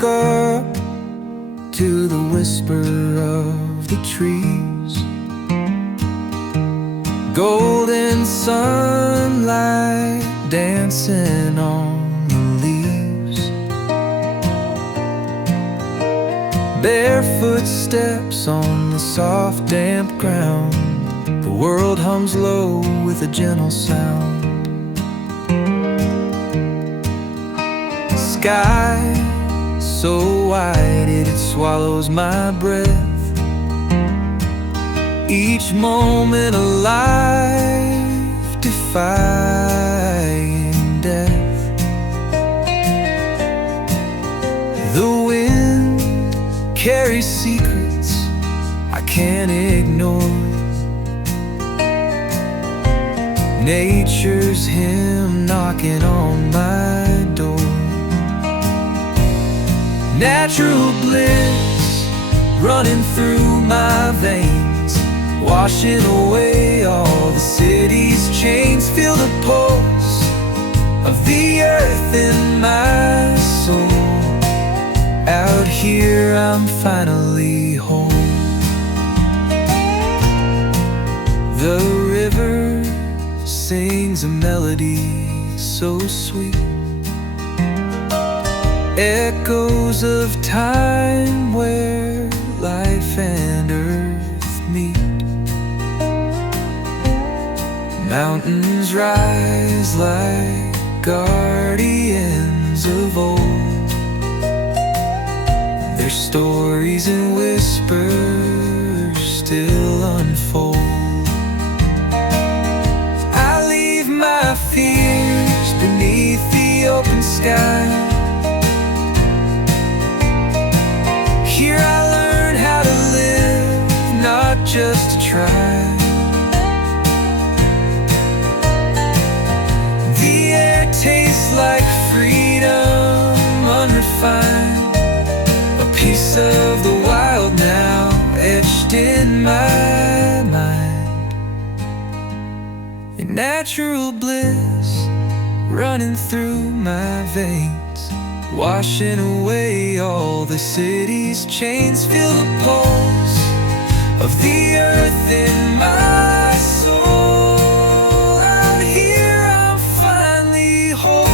woke up to the whisper of the trees, golden sunlight dancing on the leaves, barefoot steps on the soft damp ground. The world hums low with a gentle sound. Sky so wide it swallows my breath, each moment alive, defying death. The wind carries secrets I can't ignore, nature's hymn knocking on my door. Natural bliss running through my veins, washing away all the city's chains. Feel the pulse of the earth in my soul. Out here I'm finally home. The river sings a melody so sweet, echoes of time where life and earth meet. Mountains rise like guardians of old, their stories and whispers still unfold. I leave my fears beneath the open sky. Here I learn how to live, not just to try. The air tastes like freedom, unrefined, a piece of the wild now etched in my mind. A natural bliss running through my veins, washing away all the city's chains. Feel the pulse of the earth in my soul. Out here I'm finally whole.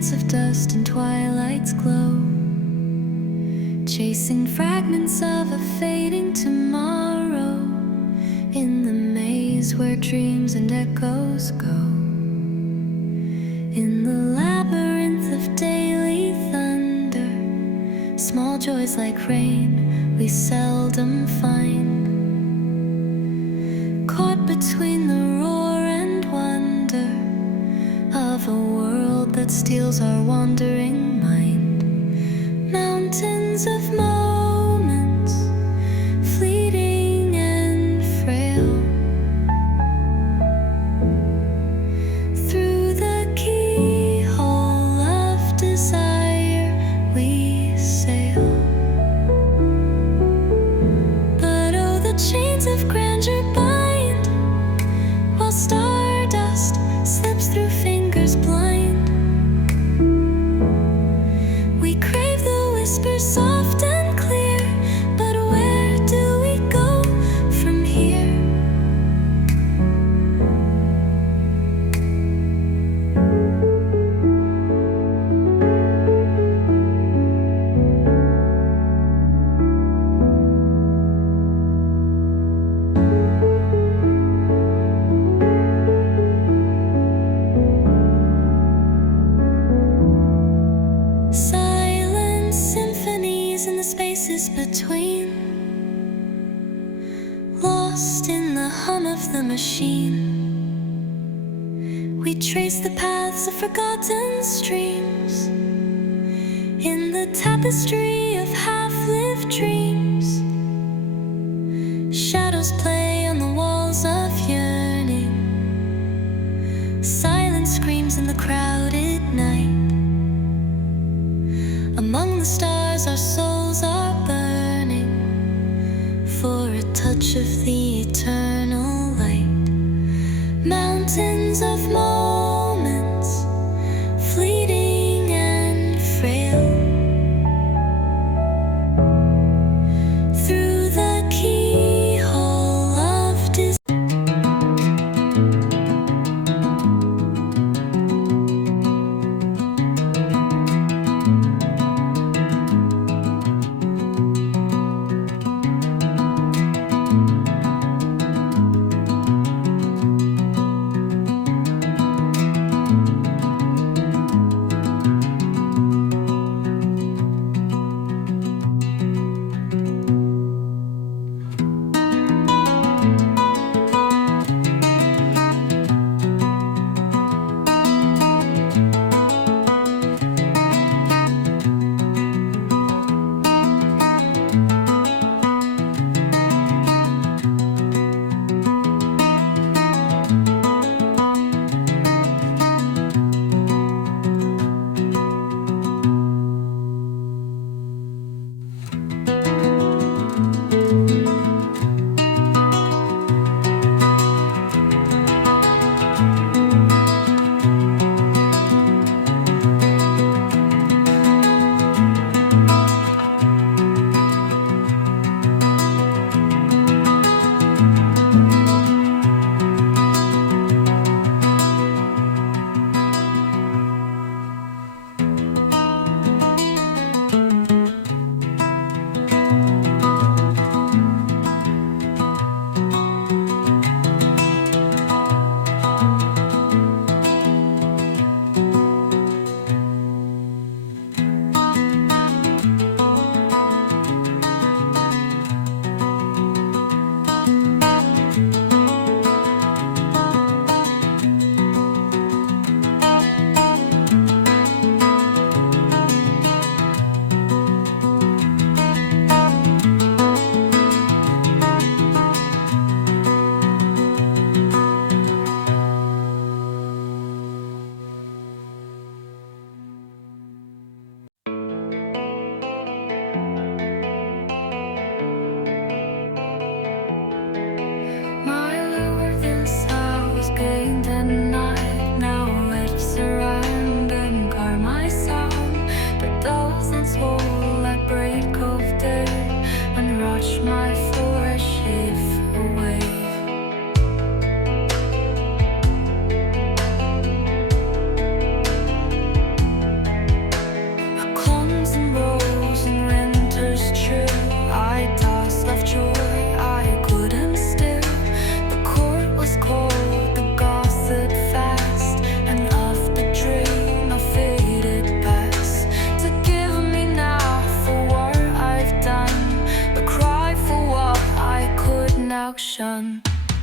dance of dust in twilight's glow, chasing fragments of a fading tomorrow, in the maze where dreams and echoes go, in the labyrinth of daily thunder. Small joys like rain we seldom find, caught between the roar and wonder of a world that steals our wandering mind. Mountains of moments, fleeting and frail, through the keyhole of desire we sail. But oh, the chains of grandeur bind, while stardust slips through fingers blind. We crave the whispers soft and clear, but where do we go from here? Silent symphonies in the spaces between, lost in the hum of the machine. We trace the paths of forgotten streams, in the tapestry of half-lived dreams. Shadows play on the walls of yearning, silent screams in the crowded night. Among the stars our souls are burning, for a touch of the eternal light. Mountains of moments, fleeting and frail, through the keyhole of desire.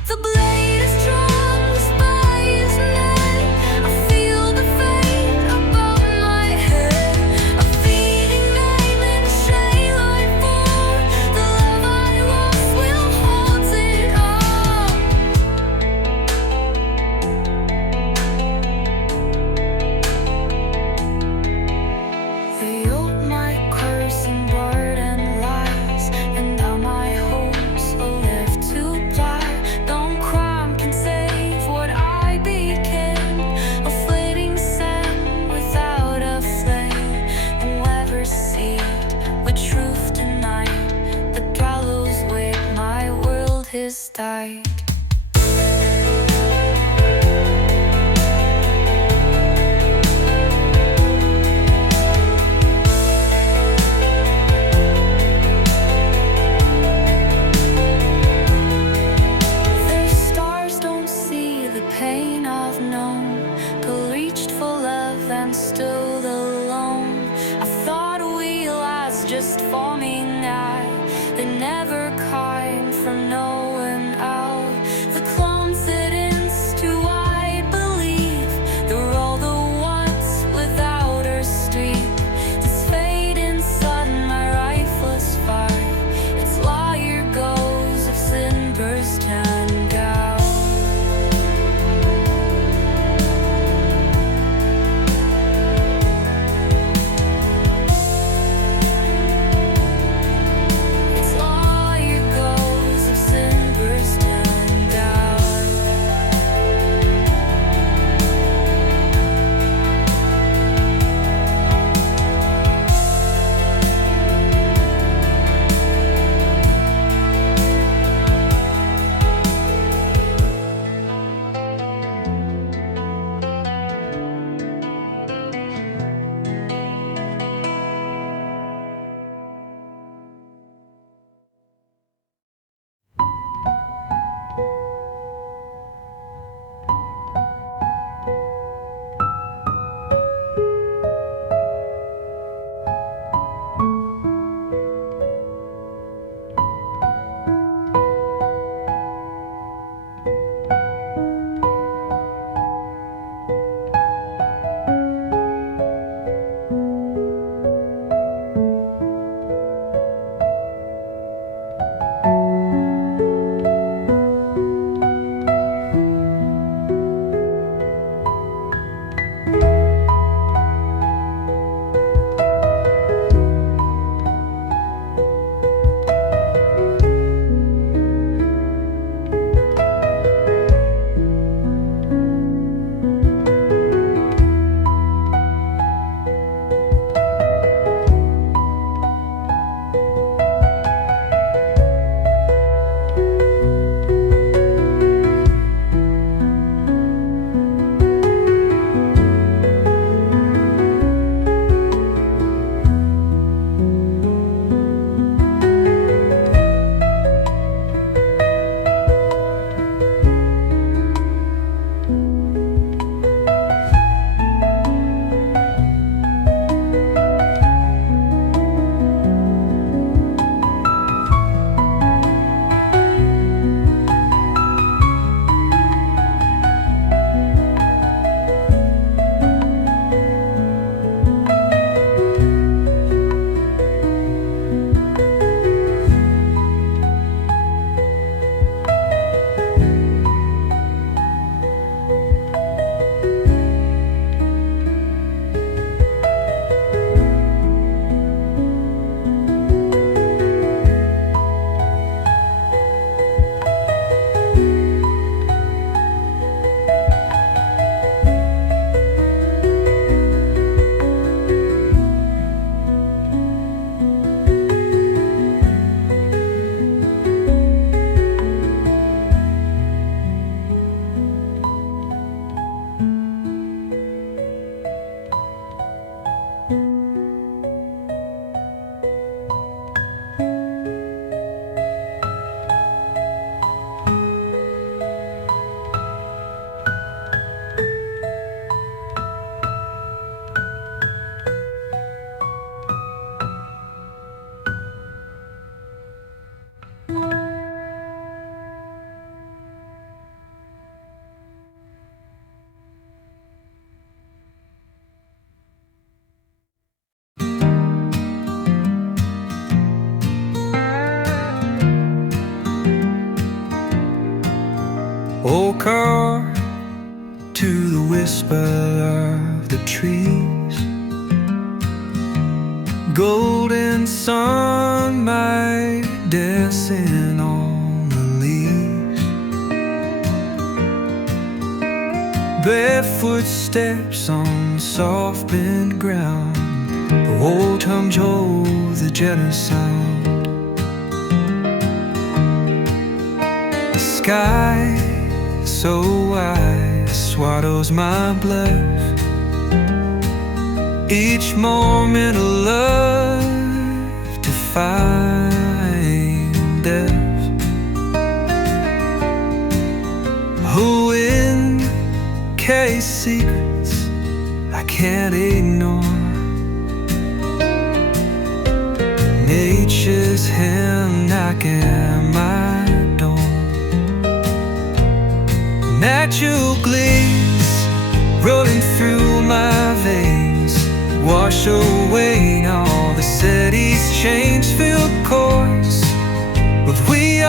The blade is drawn, the spy is met. I feel the fate above my head. A fleeting name and a shame I bore. The love I lost will hold it all. They yoke my curse and burden lies, and now my hopes are left to blight. No crime can save Woke up to the whisper of the trees, golden sunlight dancing on the leaves, barefoot steps on soft bent ground, the old hum drove the jealous sound. The sky so wide swallows my breath, each moment a love to find death. Who in carries secrets I can't ignore, nature's hand knocking at my door. Natural gleams rolling through my veins, wash away all the city's change-filled course. With we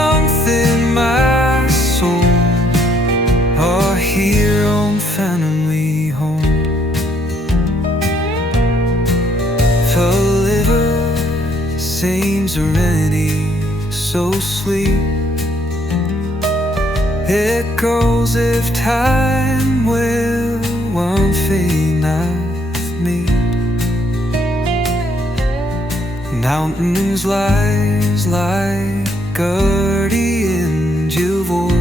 within my soul, our hero and family home. The river seems serenity so sweet, echoes of time will one thing of me. Mountains rise like guardians of old,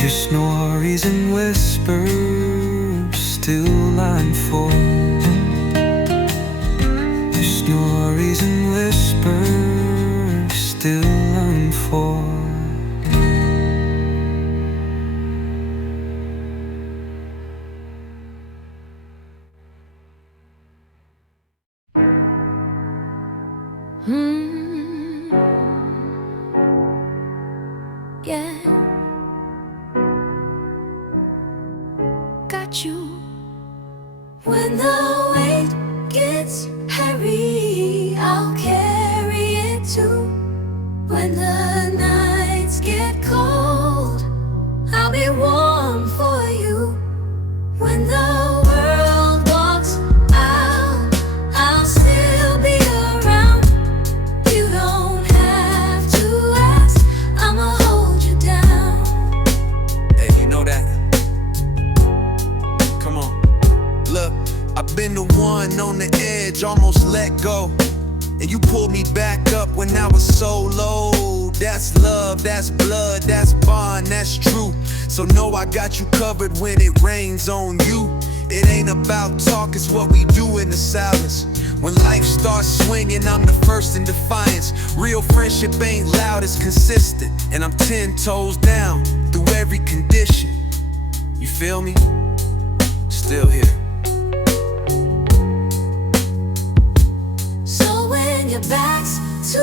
your snores and whispers still unfold. Your snores and whispers still unfold. Yeah, got you. When the weight gets heavy, I'll carry it too. When the nights get cold, I'll be warm for you. When the world walks out, I'll still be around. You don't have to ask, I'ma hold you down. Hey, you know that? Come on. Look, I've been the one on the edge, almost let go, and you pulled me back up when I was so low. That's love, that's blood, that's bond, that's true. So know I got you covered when it rains on you. It ain't about talk, it's what we do in the silence. When life starts swinging, I'm the first in defiance. Real friendship ain't loud, it's consistent. And I'm 10 toes down through every condition. You feel me? Still here. So when your back's to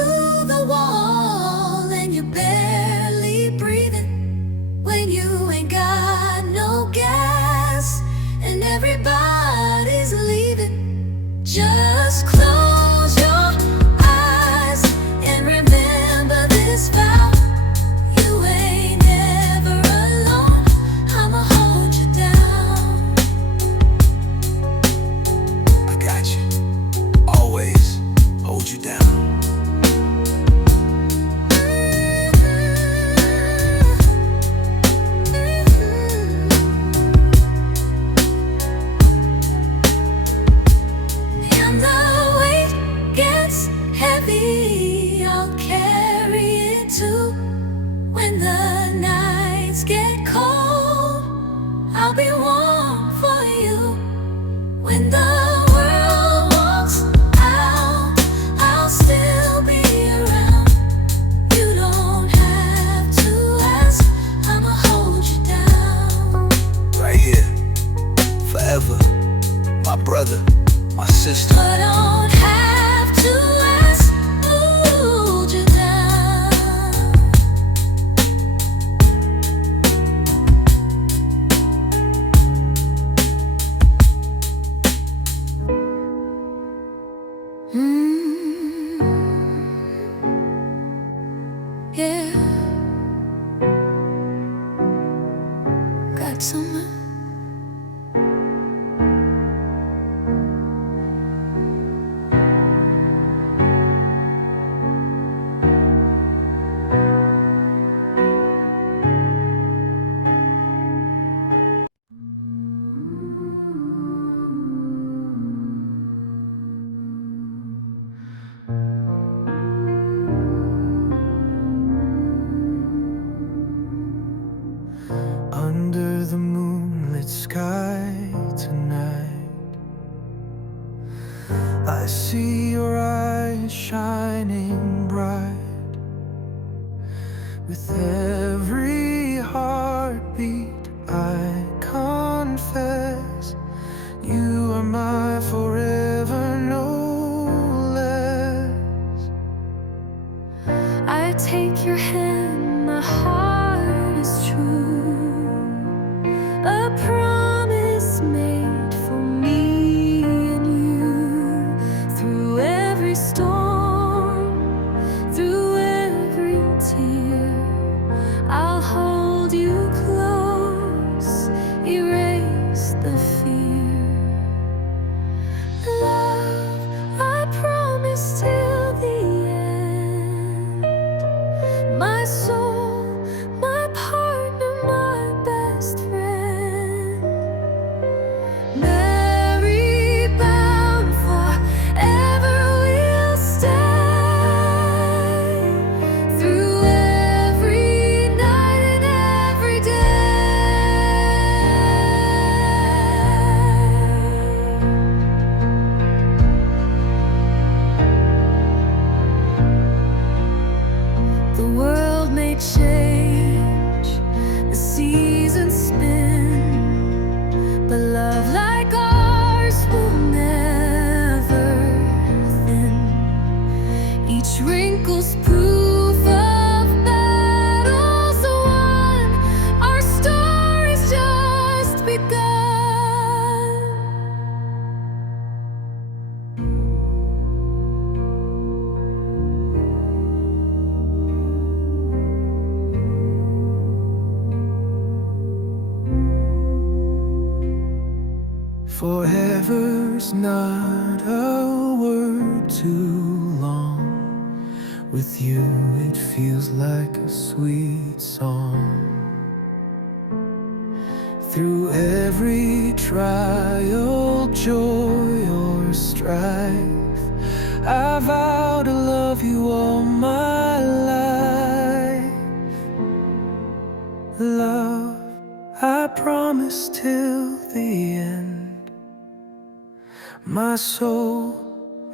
the wall and you're barely breathing, when you ain't got no gas and everybody's leaving, just close your eyes and remember this vow. You ain't ever alone, I'ma hold you down. I got you. Always hold you down. And the weight gets heavy, I'll carry it too. When the nights get cold, I'll be warm for you. When the world walks out, I'll still be around. You don't have to ask, I'ma hold you down. Right here. Forever. My brother, my sister. But don't have to ask, hold you down. summer. Under the moonlit sky tonight, I see your eyes shining bright. With every heartbeat I confess, you are my forever, no less. I take your hand, my heart is true. A promise made for me and you. Through every storm, through every tear, I'll hold you close, erase the fear. Love, I promise till the end. My soul, my partner, my best friend. Mary bound forever we'll stay. Through every night and every day. The world may change, the seasons spin, but love like ours will never thin. Each wrinkle's proof of battles won. Our story's just begun. Forever's not a word too long. With you it feels like a sweet song. Through every trial, joy or strife, I vow to love you all my life. Love, I promise till the end. My soul,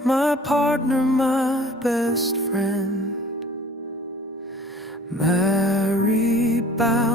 my partner, my best friend. Married by